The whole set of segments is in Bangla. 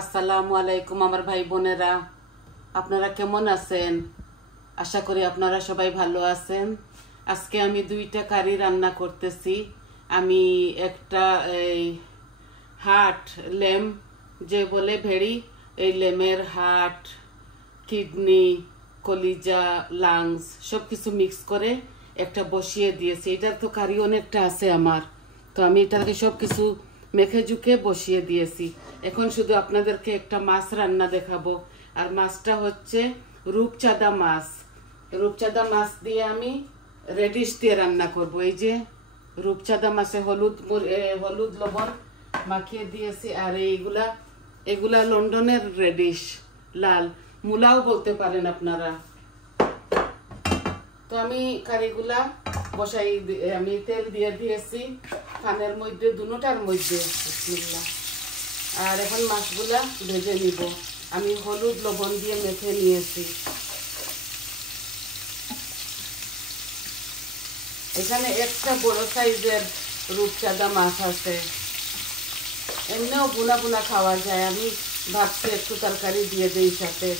আসসালামু আলাইকুম আমার ভাই বোনেরা, আপনারা কেমন আছেন? আশা করি আপনারা সবাই ভালো আছেন। আজকে আমি দুইটা কারি রান্না করতেছি। আমি একটা এই হার্ট লেম যে বলে ভেড়ি, এই লেমের হার্ট, কিডনি, কলিজা, লাংস সব কিছু মিক্স করে একটা বসিয়ে দিয়েছি। এটার তো কারি অনেকটা আছে আমার, তো আমি এটাকে সব কিছু মেখে ঝুঁকে বসিয়ে দিয়েছি। এখন শুধু আপনাদেরকে একটা মাছ রান্না দেখাবো। আর মাছটা হচ্ছে রূপচাঁদা মাছ। রূপচাঁদা মাছ দিয়ে আমি রেডিশ দিয়ে রান্না করব। এই যে রূপচাঁদা মাছে হলুদ লবণ মাখিয়ে দিয়েছি। আর এইগুলা এগুলা লন্ডনের রেডিশ, লাল মূলাও বলতে পারেন আপনারা। তো আমি কারিগুলা আমি তেল দিয়ে দিয়েছি পানের মধ্যে, দুটার মধ্যে। বিসমিল্লাহ। আর এখন মাছগুলা ভেজে নিব। আমি হলুদ লবণ দিয়ে মেখে নিয়েছি। এখানে একটা বড় সাইজের রূপচাঁদা মাছ আছে। এমনিও বুনা বুনা খাওয়া যায়। আমি ভাবছি একটু তরকারি দিয়ে দিই সাথে।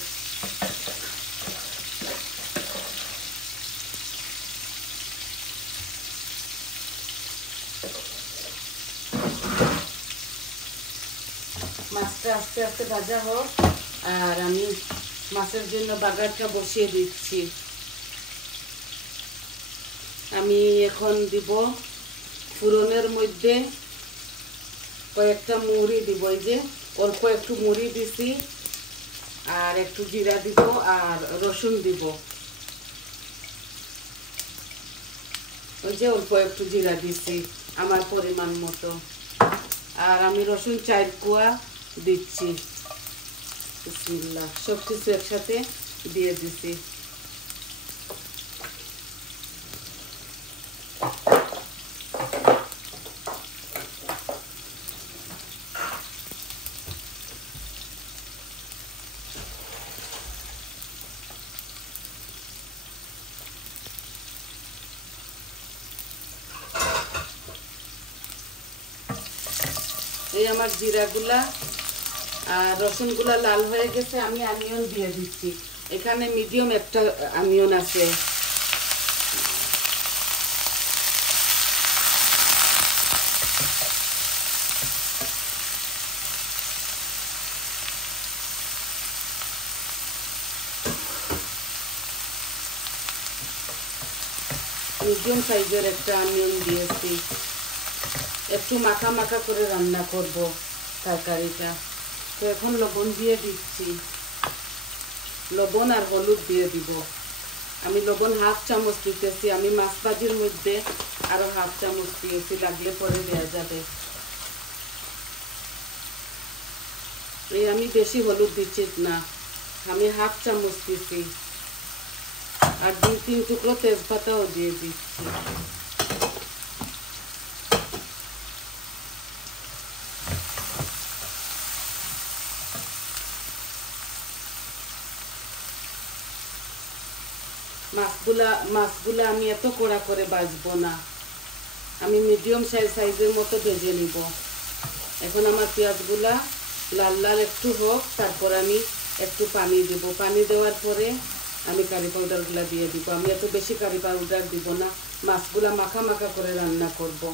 মাছটা আস্তে আস্তে ভাজা হোক, আর আমি মাছের জন্য বাগারটা বসিয়ে দিচ্ছি। আমি এখন দিব ফুরনের মধ্যে কয়েকটা মুড়ি দিব। এই যে অল্প একটু মুড়ি দিছি, আর একটু জিরা দিব, আর রসুন দিব। ওই যে অল্প একটু জিরা দিছি আমার পরিমাণ মতো। আর আমি রসুন 4 কোয়া দিচ্ছি। বিসমিল্লাহ। সব কিছু একসাথে দিয়ে দিছি। এই আমার জিরাগুলা আর রসুনগুলা লাল হয়ে গেছে। আমি অনিয়ন দিয়ে দিচ্ছি। এখানে মিডিয়াম একটা অনিয়ন আছে। মিডিয়াম সাইজের একটা অনিয়ন দিয়েছি। একটু মাখা মাখা করে রান্না করব তরকারিটা। তো এখন লবণ দিয়ে দিচ্ছি। লবণ আর হলুদ দিয়ে দিব। আমি লবণ 1/2 চামচ দিতেছি। আমি মাছ ভাজির মধ্যে আরো 1/2 চামচ দিয়েছি, লাগলে পরে দেওয়া যাবে। এই আমি বেশি হলুদ দিচ্ছি না, আমি 1/2 চামচ দিচ্ছি। আর 2-3 টুকরো তেজপাতাও দিয়ে দিচ্ছি। মাছগুলা আমি এত কড়া করে ভাজবো না, আমি মিডিয়াম সাইজের মতো ভেজে নিব। এখন আমার পেঁয়াজগুলা লাল লাল একটু হোক, তারপর আমি একটু পানি দিব। পানি দেওয়ার পরে আমি কারি পাউডারগুলা দিয়ে দিব। আমি এত বেশি কারি পাউডার দিব না, মাছগুলা মাখা মাখা করে রান্না করব।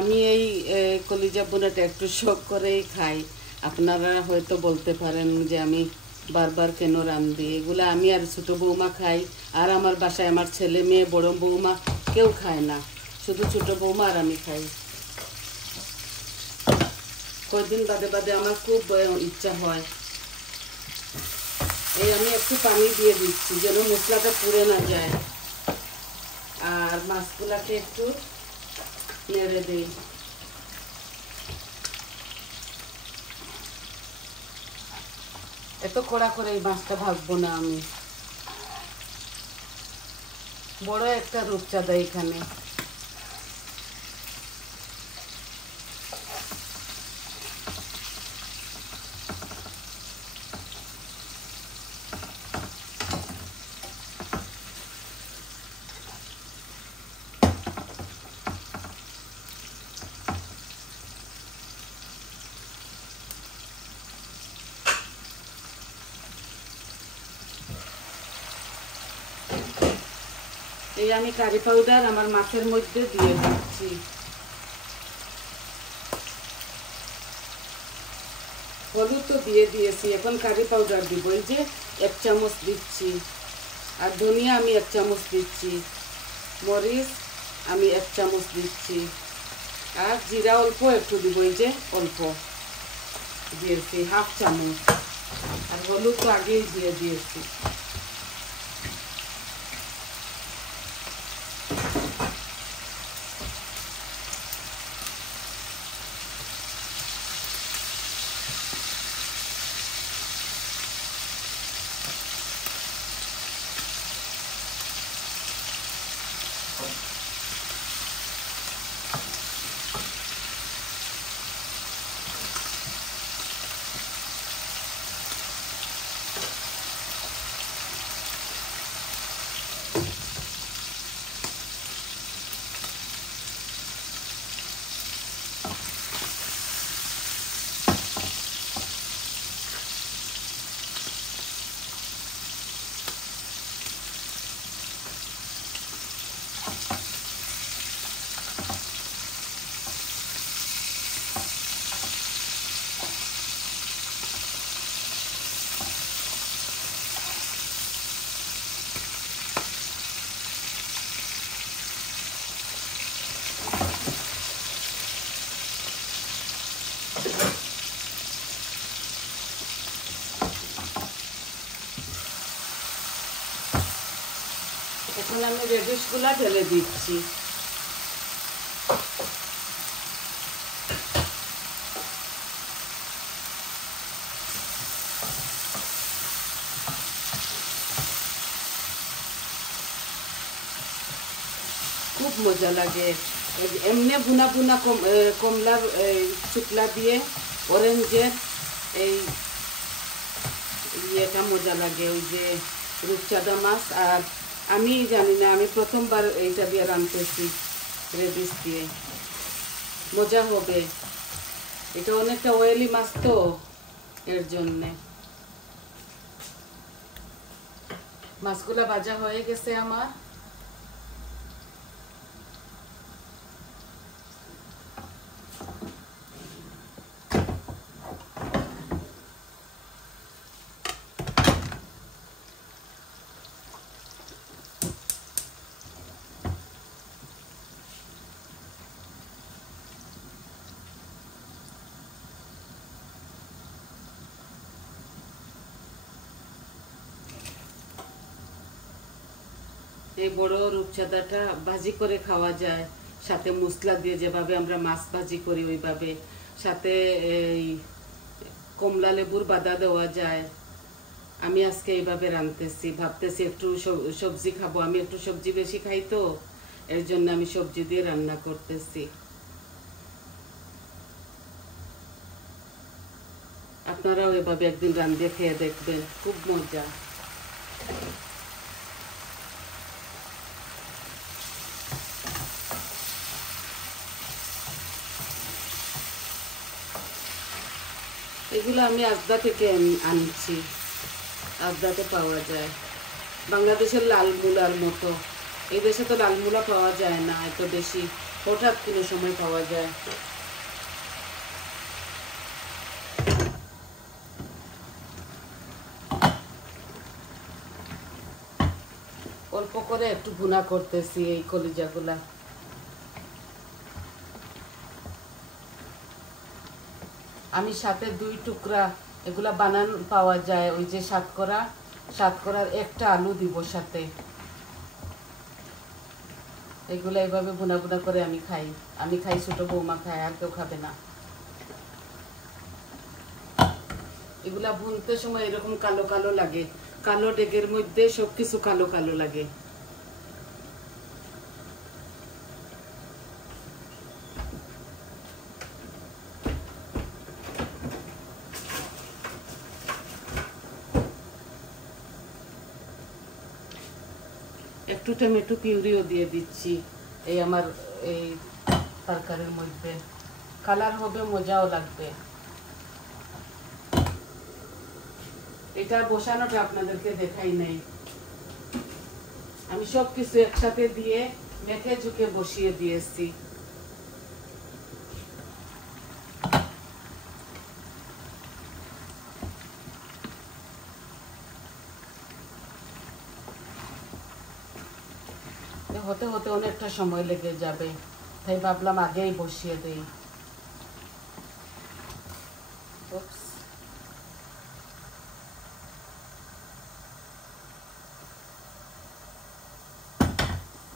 আমি এই কলিজা বোনাটা একটু শখ করেই খাই। আপনারা হয়তো বলতে পারেন যে আমি বারবার কেন রান্ধি। এগুলা আমি আর ছোটো বৌমা খাই। আর আমার বাসায় আমার ছেলে মেয়ে, বড় বৌমা কেউ খায় না, শুধু ছোটো বৌমা আর আমি খাই। কয়েকদিন বাদে বাদে আমার খুব ইচ্ছা হয়। এই আমি একটু পানি দিয়ে দিচ্ছি যেন মশলাটা পুড়ে না যায়। আর মাছগুলাকে একটু নেড়ে দিই। এত কড়া করে এই মাছটা ভাজবো না আমি। বড় একটা রূপচাঁদা এখানে। এই আমি কারি পাউডার আমার মাছের মধ্যে দিয়ে দিচ্ছি। হলুদ তো দিয়ে দিয়েছি, এখন কারি পাউডার দিব। এই যে 1 চামচ দিচ্ছি, আর ধনিয়া আমি 1 চামচ দিচ্ছি, মরিচ আমি 1 চামচ দিচ্ছি, আর জিরা অল্প একটু দিব, এই যে অল্প দিয়েছি 1/2 চামচ, আর হলুদ তো আগেই দিয়ে দিয়েছি। এখন আমি রেডিশগুলা ঢেলে দিচ্ছি। খুব মজা লাগে এমনি বুনা বুনা কমলার শুকলা দিয়ে অরেঞ্জের এই ইয়েটা মজা লাগে, ওই যে রূপচাঁদা মাছ। আর আমি জানি না, আমি প্রথমবার এইটা দিয়ে রাঁধতেছি, রেডিশ দিয়ে। মজা হবে, এটা অনেকটা অয়েলি মাছ তো, এর জন্যে। মাছগুলা ভাজা হয়ে গেছে আমার। এই বড় রূপচাঁদাটা ভাজি করে খাওয়া যায়, সাথে মশলা দিয়ে যেভাবে আমরা মাছ ভাজি করি ওইভাবে, সাথে এই কমলা লেবুর বাদা দেওয়া যায়। আমি আজকে এইভাবে রাঁধতেছি, ভাবতেছি একটু সবজি খাবো। আমি একটু সবজি বেশি খাই তো, এর জন্য আমি সবজি দিয়ে রান্না করতেছি। আপনারাও এভাবে একদিন রাঁধিয়ে খেয়ে দেখবেন, খুব মজা। এগুলো আমি আজদা থেকে আনছি, আজদাতে পাওয়া যায়। বাংলাদেশের লাল মূলার মতো, এই দেশে তো লাল মূলা পাওয়া যায় না এত বেশি, হঠাৎ কোনো সময় পাওয়া যায়। অল্প করে একটু ভুনা করতেছি এই কলিজাগুলা। আমি সাথে 2 টুকরা এগুলা বানান পাওয়া যায়, ওই যে সাতকরার একটা আলু দিব সাথে। এগুলা এইভাবে ভুনা ভুনা করে আমি খাই, ছোট বৌমা খায়, আর কেউ খাবে না। এগুলা ভুনতে সময় এরকম কালো কালো লাগে, কালো ডেগের মধ্যে সবকিছু কালো কালো লাগে। একটু টমেটো পিউরিও দিয়ে দিচ্ছি এই আমার এই তরকারির মধ্যে, কালার হবে, মজাও লাগবে। এটা বসানোটা আপনাদেরকে দেখাই নাই, আমি সব কিছু একসাথে দিয়ে মেখে ঝুঁকে বসিয়ে দিয়েছি। হতে হতে অনেকটা সময় লেগে যাবে, তাই ভাবলাম আগেই বসিয়ে দেই।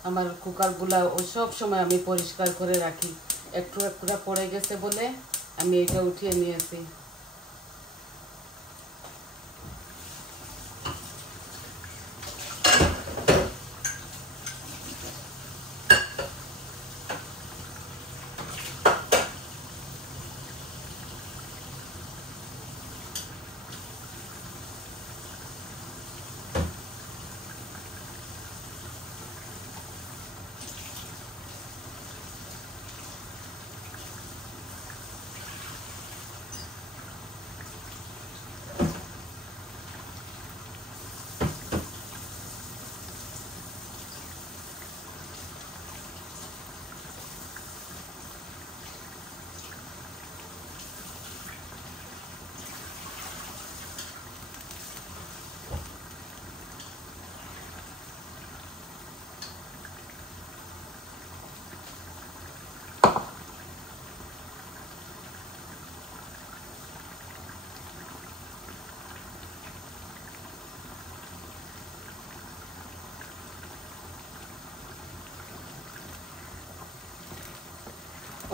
আমার কুকারগুলা ও সব সময় আমি পরিষ্কার করে রাখি, একটু একটু পড়ে গেছে বলে আমি এটা উঠিয়ে নিয়েছি।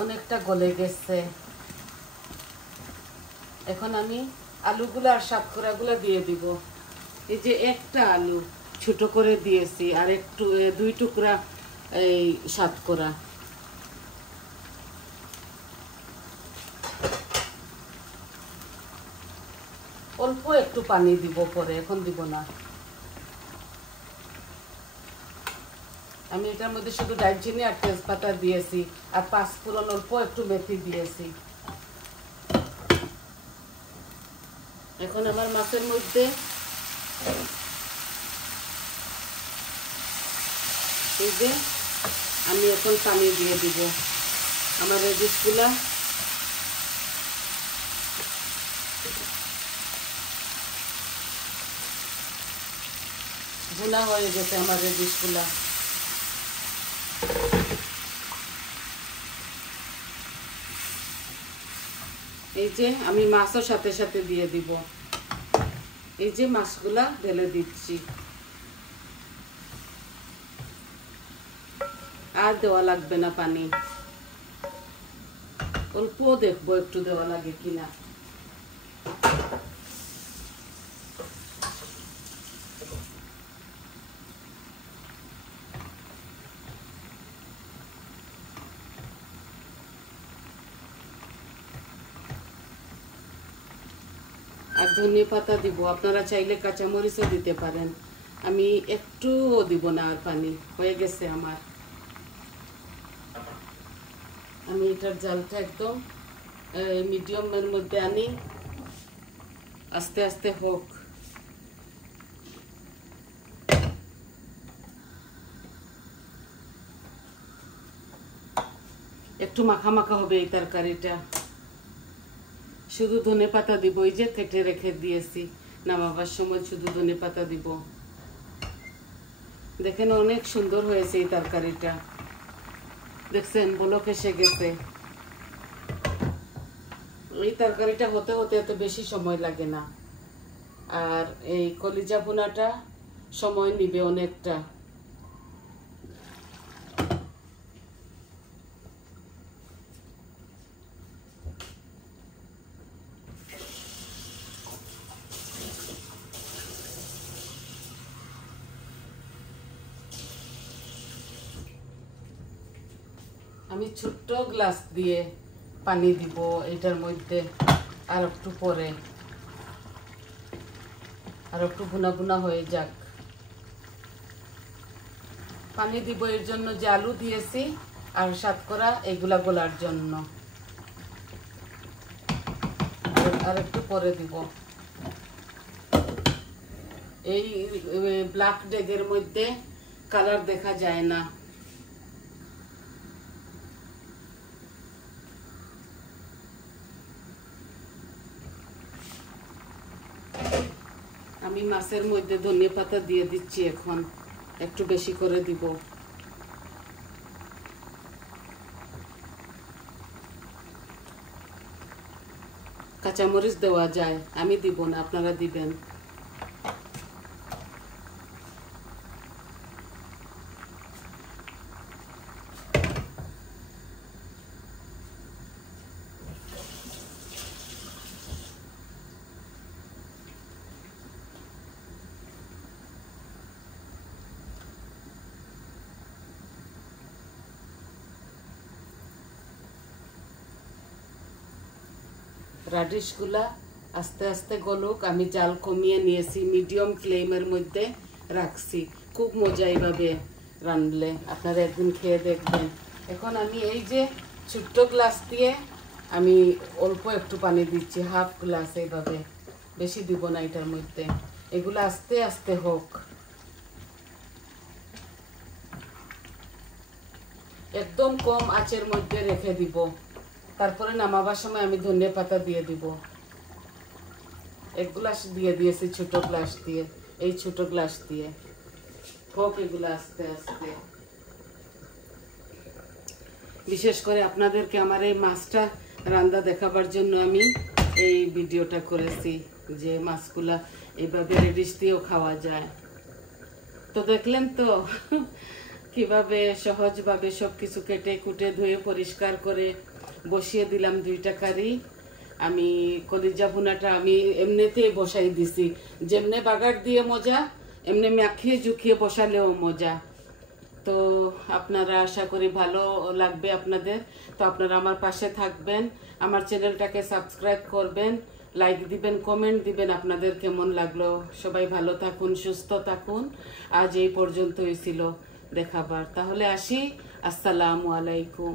অনেকটা গলে গেছে, এখন আমি আলুগুলো আর সাতকরাগুলো দিয়ে দিব। এই যে একটা আলু ছোট করে দিয়েছি, আর একটু 2 টুকরা এই সাতকরা। অল্প একটু পানি দিব পরে, এখন দিব না। আমি এটার মধ্যে শুধু দারচিনি আর তেজপাতা দিয়েছি, আর 5 ফোড়ন অল্প একটু মেথি দিয়েছি। এখন আমার মাছের মধ্যে এই যে আমি এখন পানি দিয়ে দিব। আমার রেডিশগুলা ভুনা হয়ে গেছে, আমার রেডিশগুলা। এই যে আমি মাছও সাথে সাথে দিয়ে দিব। এই যে মাছগুলা ঢেলে দিচ্ছি, আর দেওয়া লাগবে না পানি, অল্প দেখবো একটু দেওয়া লাগে কিনা। আর ধনিয়া পাতা দিব, আপনারা চাইলে কাঁচামরিচও দিতে পারেন। আমি একটুও দিব না, আর পানি হয়ে গেছে আমার। আমি এটার জালটা একদম মিডিয়ামের মধ্যে আনি, আস্তে আস্তে হোক। একটু মাখা মাখা হবে এই তরকারিটা। শুধু ধনে পাতা দিব, এই যে থেটে রেখে দিয়েছি, নামাবার সময় শুধু ধনে পাতা দিব। দেখেন অনেক সুন্দর হয়েছে এই তরকারিটা, দেখছেন বলক এসে গেছে। এই তরকারিটা হতে হতে এত বেশি সময় লাগে না, আর এই কলিজা ভুনাটা সময় নিবে অনেকটা। আমি ছোট্ট গ্লাস দিয়ে পানি দিব এটার মধ্যে, আর একটু পরে আর একটু বুনা বুনা হয়ে যাক। পানি দিব এর জন্য যে আলু দিয়েছি আর সাতকরা এগুলা গলার জন্য, আর একটু পরে দিব। এই ব্ল্যাক ডেগের মধ্যে কালার দেখা যায় না। আমি মাছের মধ্যে ধনিয়া পাতা দিয়ে দিচ্ছি, এখন একটু বেশি করে দিব। কাঁচামরিচ দেওয়া যায়, আমি দিব না, আপনারা দিবেন। রাডিশগুলা আস্তে আস্তে গলুক। আমি জাল কমিয়ে নিয়েছি, মিডিয়াম ফ্লেমের মধ্যে রাখছি। খুব মজা এইভাবে রান্নলে, আপনারা একদিন খেয়ে দেখবেন। এখন আমি এই যে ছোট্ট গ্লাস দিয়ে আমি অল্প একটু পানি দিচ্ছি, হাফ গ্লাস, এইভাবে, বেশি দিব না এটার মধ্যে। এগুলো আস্তে আস্তে হোক, একদম কম আঁচের মধ্যে রেখে দিব। তারপরে নামাবার সময় আমি ধনিয়া পাতা দিয়ে দিব। এক গ্লাস দিয়ে দিয়েছি ছোট গ্লাস দিয়ে, এই ছোট গ্লাস দিয়ে হোক এগুলো আস্তে আস্তে। বিশেষ করে আপনাদেরকে আমার এই মাছটা রান্না দেখাবার জন্য আমি এই ভিডিওটা করেছি, যে মাছগুলা এইভাবে রেডিশ দিয়েও খাওয়া যায়। তো দেখলেন তো কিভাবে সহজভাবে সবকিছু কেটে কুটে ধুয়ে পরিষ্কার করে বসিয়ে দিলাম দুইটা কারি। আমি কলিজা ভুনাটা আমি এমনিতেই বসাই দিছি, যেমনে বাগার দিয়ে মজা এমনি মাখিয়ে জুখিয়ে বসালেও মজা। তো আপনারা আশা করি ভালো লাগবে আপনাদের। তো আপনারা আমার পাশে থাকবেন, আমার চ্যানেলটাকে সাবস্ক্রাইব করবেন, লাইক দিবেন, কমেন্ট দিবেন আপনাদের কেমন লাগলো। সবাই ভালো থাকুন, সুস্থ থাকুন। আজ এই পর্যন্তই ছিল দেখাবার। তাহলে আসি, আসসালামু আলাইকুম।